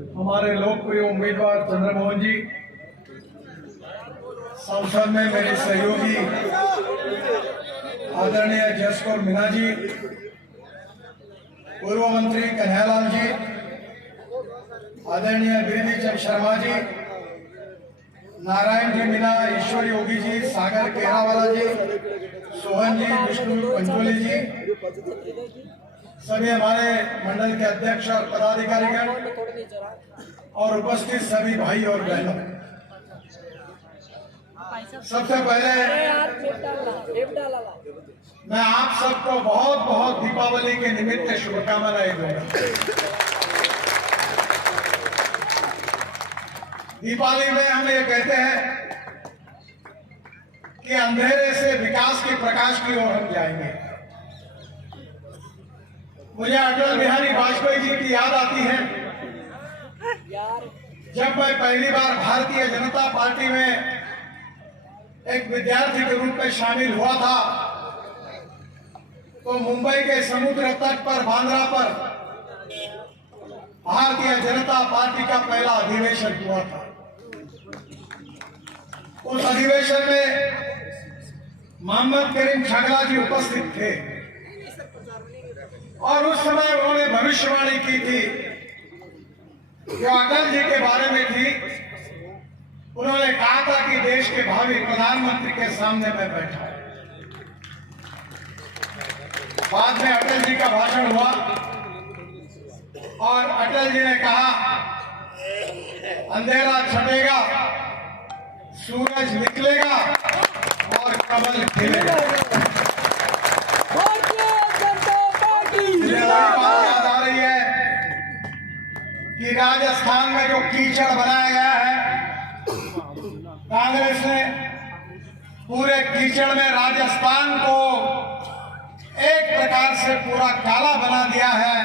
हमारे लोकप्रिय उम्मीदवार चंद्रमोहन जी, संसद में मेरे सहयोगी आदरणीय जसकौर मीणा जी, पूर्व मंत्री कन्हैयालाल जी, आदरणीय बिरदी चंद शर्मा जी, नारायण जी मीणा, ईश्वर योगी जी, सागर केरावाला जी, सोहन जी, विष्णु पंचोली जी, सभी हमारे मंडल के अध्यक्ष और पदाधिकारीगण और उपस्थित सभी भाई और बहनों, सबसे पहले मैं आप सबको बहुत बहुत दीपावली के निमित्त शुभकामनाएं दूंगा। दीपावली में हम ये कहते हैं कि अंधेरे से विकास के प्रकाश की ओर हम जाएंगे। मुझे अटल बिहारी वाजपेयी जी की याद आती है। जब मैं पहली बार भारतीय जनता पार्टी में एक विद्यार्थी के रूप में शामिल हुआ था, तो मुंबई के समुद्र तट पर बांद्रा पर भारतीय जनता पार्टी का पहला अधिवेशन हुआ था। उस अधिवेशन में मोहम्मद करीम छागला जी उपस्थित थे और उस समय उन्होंने भविष्यवाणी की थी जो अटल जी के बारे में थी। उन्होंने कहा था कि देश के भावी प्रधानमंत्री के सामने मैं बैठा। बाद में अटल जी का भाषण हुआ और अटल जी ने कहा, अंधेरा छटेगा, सूरज निकलेगा और कमल खिलेगा। मुझे बात याद आ रही है कि राजस्थान में जो कीचड़ बनाया गया है, कांग्रेस ने पूरे कीचड़ में राजस्थान को एक प्रकार से पूरा काला बना दिया है।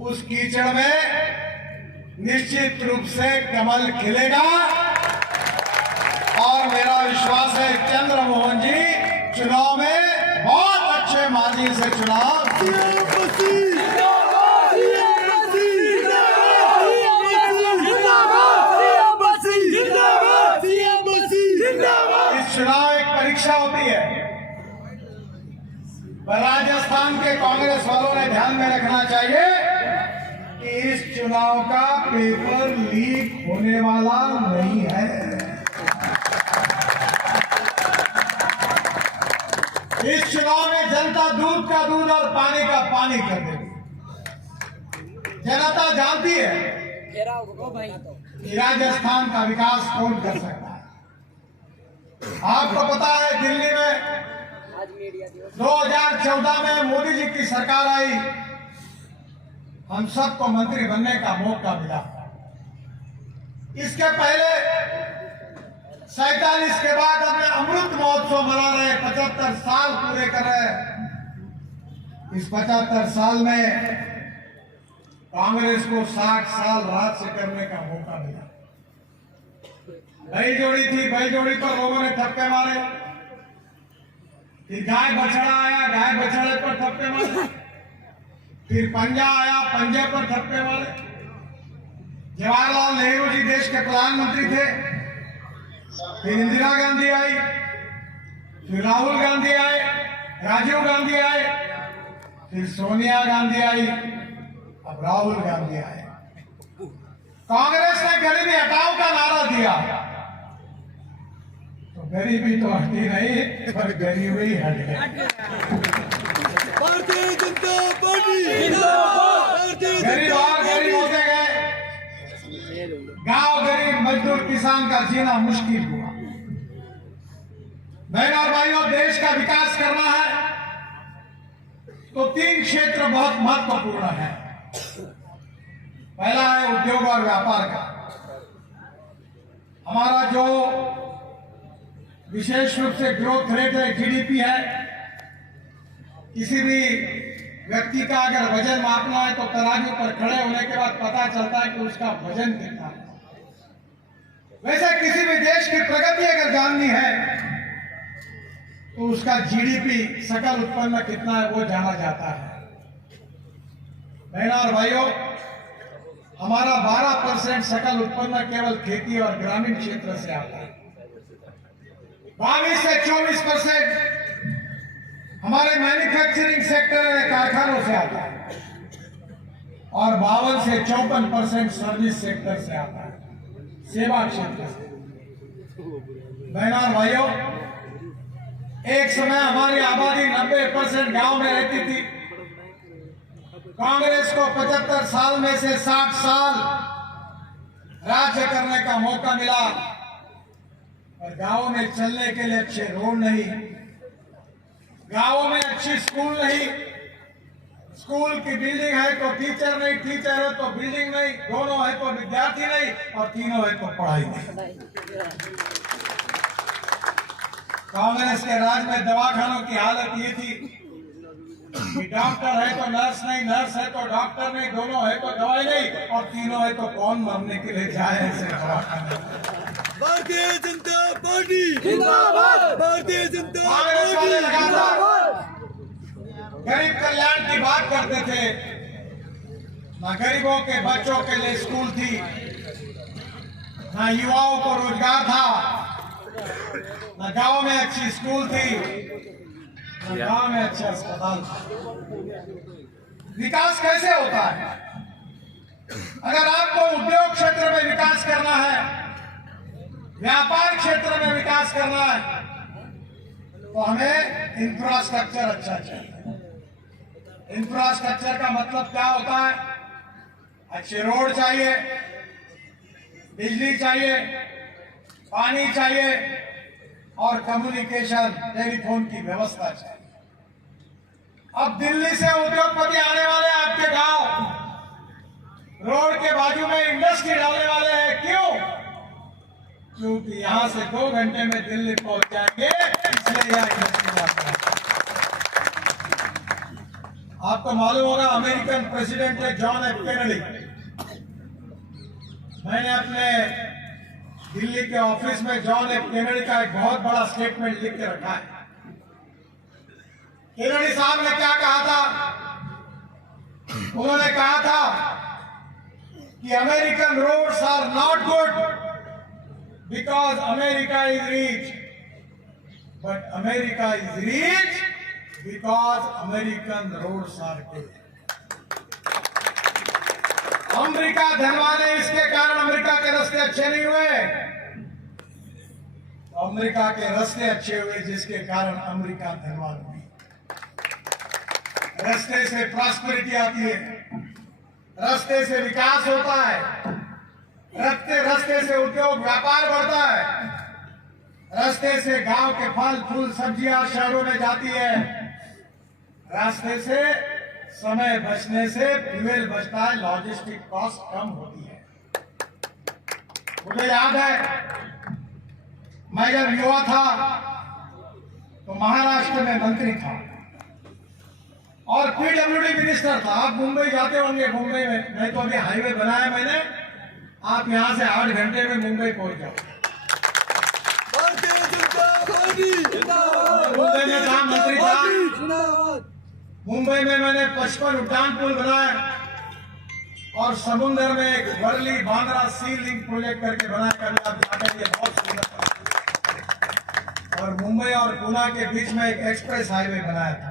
उस कीचड़ में निश्चित रूप से कमल खिलेगा और मेरा विश्वास है चंद्रमोहन जी चुनाव में बहुत अच्छे मार्जिन से चुनाव चुनाव एक परीक्षा होती है। राजस्थान के कांग्रेस वालों ने ध्यान में रखना चाहिए कि इस चुनाव का पेपर लीक होने वाला नहीं है। इस चुनाव में जनता दूध का दूध और पानी का पानी कर देगी। जनता जानती है कि राजस्थान का विकास कौन कर सकता है। आपको पता है दिल्ली में 2014 में मोदी जी की सरकार आई, हम सबको मंत्री बनने का मौका मिला। इसके पहले 47 के बाद हमने अमृत महोत्सव मना रहे, 75 साल पूरे कर रहे। इस 75 साल में कांग्रेस को 60 साल राज से करने का मौका मिला। बैल जोड़ी थी, बैल जोड़ी पर लोगों ने थप्पे मारे। फिर गाय बछड़ा आया, गाय बछड़े पर थप्पे मारे। फिर पंजा आया, पंजे पर थप्पे मारे। जवाहरलाल नेहरू जी देश के प्रधानमंत्री थे, फिर इंदिरा गांधी आई, फिर राहुल गांधी आए, राजीव गांधी आए, फिर सोनिया गांधी आई, अब राहुल गांधी आए। कांग्रेस ने गरीबी हटाओ का नारा दिया, तो गरीबी तो हटी नहीं पर गरीबी हट गई। भारतीय जनता पार्टी गरीब और गरीब होते गए, गांव गरीब मजदूर किसान का जीना मुश्किल हुआ। बहनों और भाइयों, देश का विकास करना है तो 3 क्षेत्र बहुत महत्वपूर्ण है। पहला है उद्योग और व्यापार का। हमारा जो विशेष रूप से ग्रोथ रेट है, जीडीपी है, किसी भी व्यक्ति का अगर वजन मापना है तो तराजू पर खड़े होने के बाद पता चलता है कि उसका वजन कितना है। वैसे किसी भी देश की प्रगति अगर जाननी है तो उसका जीडीपी, सकल उत्पन्न कितना है, वो जाना जाता है। बहनों और भाइयों, हमारा 12% सकल उत्पन्न केवल खेती और ग्रामीण क्षेत्र से आता है। 22 से 24% हमारे मैन्युफैक्चरिंग सेक्टर में कारखानों से आता है और 52 से 54% सर्विस सेक्टर से आता है, सेवा क्षेत्र से। बहनों और भाइयों, एक समय हमारी आबादी 90% गांव में रहती थी। कांग्रेस को 75 साल में से 60 साल राज्य करने का मौका मिला, और गांवों में चलने के लिए अच्छे रोड नहीं, गांवों में अच्छी स्कूल नहीं, स्कूल की बिल्डिंग है तो टीचर नहीं, टीचर है तो बिल्डिंग नहीं, दोनों है तो विद्यार्थी नहीं, और तीनों है तो पढ़ाई नहीं। कांग्रेस के राज में दवाखानों की हालत ये थी कि डॉक्टर है तो नर्स नहीं, नर्स है तो डॉक्टर नहीं, दोनों है तो दवाई नहीं, और तीनों है तो कौन मरने के लिए जाए ऐसे दवाखाने। भारतीय जनता पार्टी जिंदाबाद, भारतीय जनता कांग्रेस वाले लगातार गरीब कल्याण की बात करते थे। ना गरीबों के बच्चों के लिए स्कूल थी, ना युवाओं को रोजगार था, ना गांव में अच्छी स्कूल थी, ना गांव में अच्छा अस्पताल था। विकास कैसे होता है? अगर आपको उद्योग क्षेत्र में विकास करना है, व्यापार क्षेत्र में विकास करना है, तो हमें इंफ्रास्ट्रक्चर अच्छा चाहिए। इंफ्रास्ट्रक्चर का मतलब क्या होता है? अच्छे रोड चाहिए, बिजली चाहिए, पानी चाहिए, और कम्युनिकेशन टेलीफोन की व्यवस्था चाहिए। अब दिल्ली से उद्योगपति आने वाले आपके गांव, रोड के बाजू में इंडस्ट्री डालने वाले हैं। क्यों? क्योंकि यहां से 2 घंटे में दिल्ली पहुंच जाएंगे, इसलिए यह इंडस्ट्री आता है। आपको मालूम होगा अमेरिकन प्रेसिडेंट है जॉन एफ कैनेडी। मैंने अपने दिल्ली के ऑफिस में जॉन एफ कैनेडी का एक बहुत बड़ा स्टेटमेंट लिख के रखा है। कैनेडी साहब ने क्या कहा था? उन्होंने कहा था कि American roads are not good because America is rich, but America is rich because American roads are good. America धनवान है, इसके कारण अमेरिका के रास्ते अच्छे नहीं हुए। अमेरिका के रास्ते अच्छे हुए जिसके कारण अमेरिका धनवान हुई। रास्ते से प्रॉस्पेरिटी आती है, रास्ते से विकास होता है, रास्ते से उद्योग व्यापार बढ़ता है, रास्ते से गांव के फल फूल सब्जियां शहरों में जाती है, रास्ते से समय बचने से फ्यूल बचता है, लॉजिस्टिक कॉस्ट कम होती है। मुझे याद है मैं जब युवा था तो महाराष्ट्र में मंत्री था और पीडब्ल्यूडी मिनिस्टर था। आप मुंबई जाते होंगे, मुंबई में मैं तो अभी हाईवे बनाया मैंने, आप यहां से 8 घंटे में मुंबई पहुंच जाओ। भारतीय जनता पार्टी जिंदाबाद, मुंबई में था, मंत्री था। जिंदाबाद। मुंबई में मैंने 55 उड्डान पुल बनाया और समुद्र में एक वर्ली बांद्रा सी लिंक प्रोजेक्ट करके बनाया। कभी आप जाएंगे, बहुत सुंदर। और मुंबई और पुणे के बीच में एक एक्सप्रेस हाईवे बनाया था।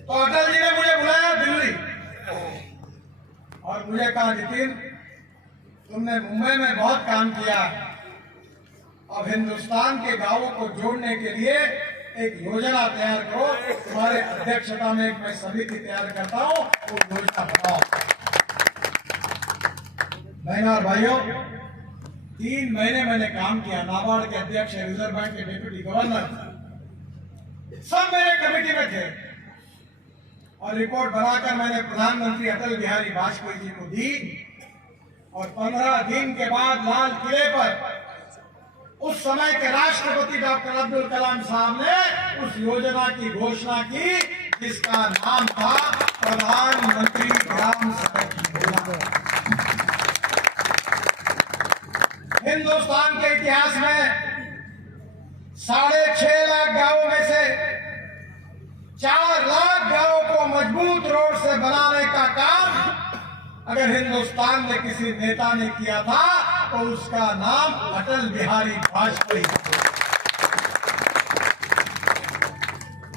तो अटल जी ने मुझे बुलाया दिल्ली और मुझे कहा, नितिन तुमने मुंबई में बहुत काम किया, अब हिंदुस्तान के गांवों को जोड़ने के लिए एक योजना तैयार करो। तुम्हारे अध्यक्षता में एक मैं समिति तैयार करता हूं, वो योजना बनाओ। बहनों और भाइयों, 3 महीने मैंने काम किया। नाबार्ड के अध्यक्ष, रिजर्व बैंक के डिप्टी गवर्नर, सब मेरे कमेटी में थे और रिपोर्ट बनाकर मैंने प्रधानमंत्री अटल बिहारी वाजपेयी जी को दी। और 15 दिन के बाद लाल किले पर उस समय के राष्ट्रपति डॉक्टर अब्दुल कलाम साहब ने उस योजना की घोषणा की जिसका नाम था प्रधानमंत्री ग्राम सड़क योजना। हिंदुस्तान के इतिहास में 6.5 लाख गांवों में से 4 लाख गांवों को मजबूत रोड से बनाने का काम अगर हिंदुस्तान में किसी नेता ने किया था तो उसका नाम अटल बिहारी वाजपेयी।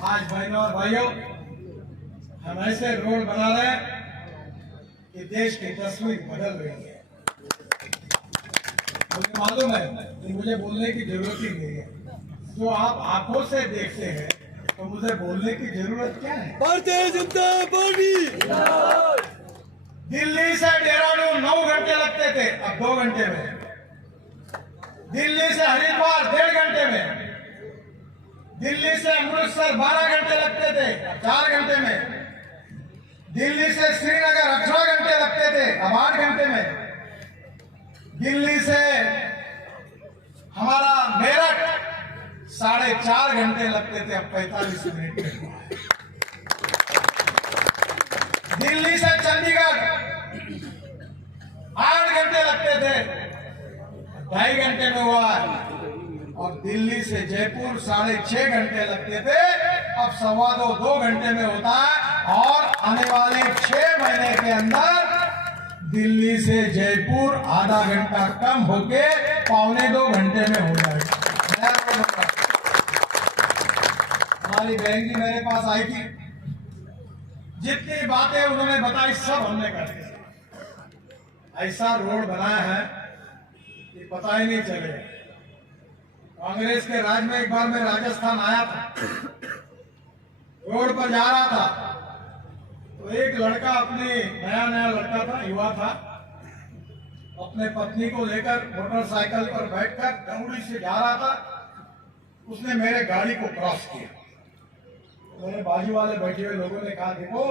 आज बहनों और भाइयों, हम ऐसे रोड बना रहे हैं कि देश की तस्वीर बदल रही है। मुझे मालूम है कि मुझे बोलने की जरूरत ही नहीं है। जो आप आंखों से देखते हैं तो मुझे बोलने की जरूरत क्या है। भारतीय जनता पार्टी दिल्ली से देहरादून 9 घंटे लगते थे, अब 2 घंटे में। दिल्ली से हरिद्वार 1.5 घंटे में। दिल्ली से अमृतसर 12 घंटे लगते थे, 4 घंटे में। दिल्ली से श्रीनगर 18 घंटे लगते थे, अब 8 घंटे में। दिल्ली से हमारा मेरठ 4.5 घंटे लगते थे, अब 45 मिनट में। दिल्ली से चंडीगढ़ 8 घंटे लगते थे, 2.5 घंटे में हुआ है। और दिल्ली से जयपुर 6.5 घंटे लगते थे, अब 2.25 घंटे में होता है। और आने वाले 6 महीने के अंदर दिल्ली से जयपुर आधा घंटा कम होके 2.25 घंटे में हो जाएगा। हमारी बहन जी मेरे पास आई थी, जितनी बातें उन्होंने बताई सब हमने कर दी। ऐसा रोड बनाया है कि पता ही नहीं चलेगा। कांग्रेस के राज में एक बार मैं राजस्थान आया था, रोड पर जा रहा था तो एक लड़का, अपने नया लड़का था, युवा था, अपने पत्नी को लेकर मोटरसाइकिल पर बैठकर दौड़ी से जा रहा था। उसने मेरे गाड़ी को क्रॉस किया। मेरे बाजू वाले बैठे हुए लोगों ने कहा, देखो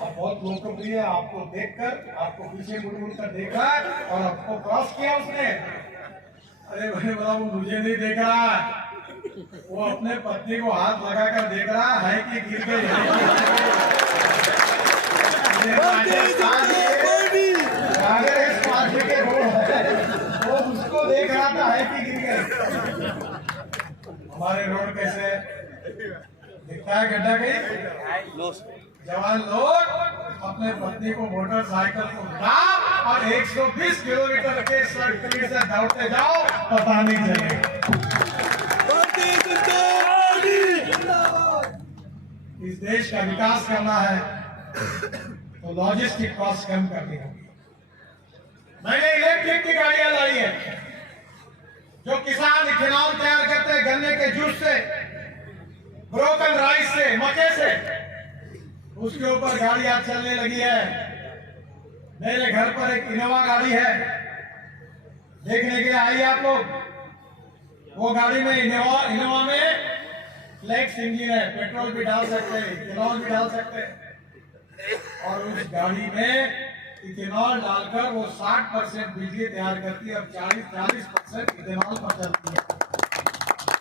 आप बहुत लोकप्रिय है, आपको देखकर, आपको पीछे मुड़ कर देखा और आपको क्रॉस किया उसने। अरे मैंने बोला, वो मुझे नहीं देख रहा, वो अपने पत्नी को हाथ लगाकर देख रहा है कि गिर गई। कांग्रेस पार्टी के रोड है, वो उसको देख रहा था है कि गिर गई। हमारे रोड कैसे दिखता है, गड्ढा गई। जवान लोग अपने पत्नी को मोटरसाइकिल को उठा और 120 किलोमीटर के स्पीड से दौड़ते जाओ, पता नहीं चलेगा। भारतीय जनता पार्टी जिंदाबाद। इस देश का विकास करना है तो लॉजिस्टिक कॉस्ट कम करनी होगी। मैंने इलेक्ट्रिक की गाड़ियां लाई है। जो किसान इथेनॉल तैयार करते हैं गन्ने के जूस से, ब्रोकन राइस से, मक्के से, उसके ऊपर गाड़ी आज चलने लगी है। मेरे घर पर एक इनोवा गाड़ी है, देखने के लिए आइए आप लोग। वो गाड़ी में इनोवा में फ्लेक्स इंजन है, पेट्रोल भी डाल सकते हैं, इथेनॉल भी डाल सकते हैं। और उस गाड़ी में इथेनॉल डालकर वो 60% बिजली तैयार करती है और 40% इथेनॉल पर चलती है।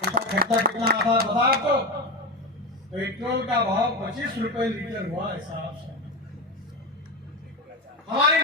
उसका खर्चा कितना आता है बता आपको? पेट्रोल का भाव 25 रुपए लीटर हुआ है साहब। हमारी